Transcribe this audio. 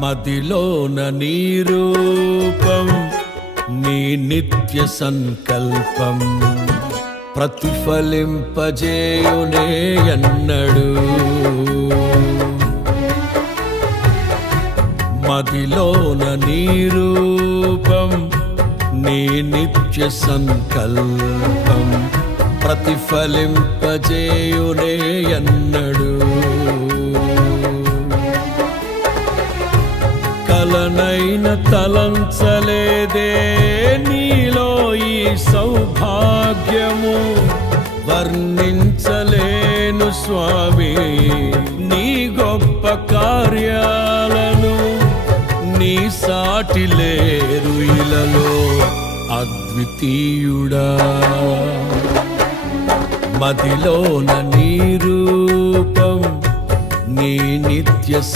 మదిలోన నీ రూపం నీ నిత్య సంకల్పం ప్రతిఫలింపజేయునే ఎన్నడు మదిలోన నీ రూపం నీ నిత్య సంకల్పం ప్రతిఫలింపజేయునే ఎన్నడు కలనైన తలంచలేదే నీలో ఈ సౌభాగ్యము వర్ణించలేను స్వామి నీ గొప్ప కార్యాలను నీ సాటి లేరు ఇలలో అద్వితీయుడా మదిలోన నీ రూపం నీ నిత్య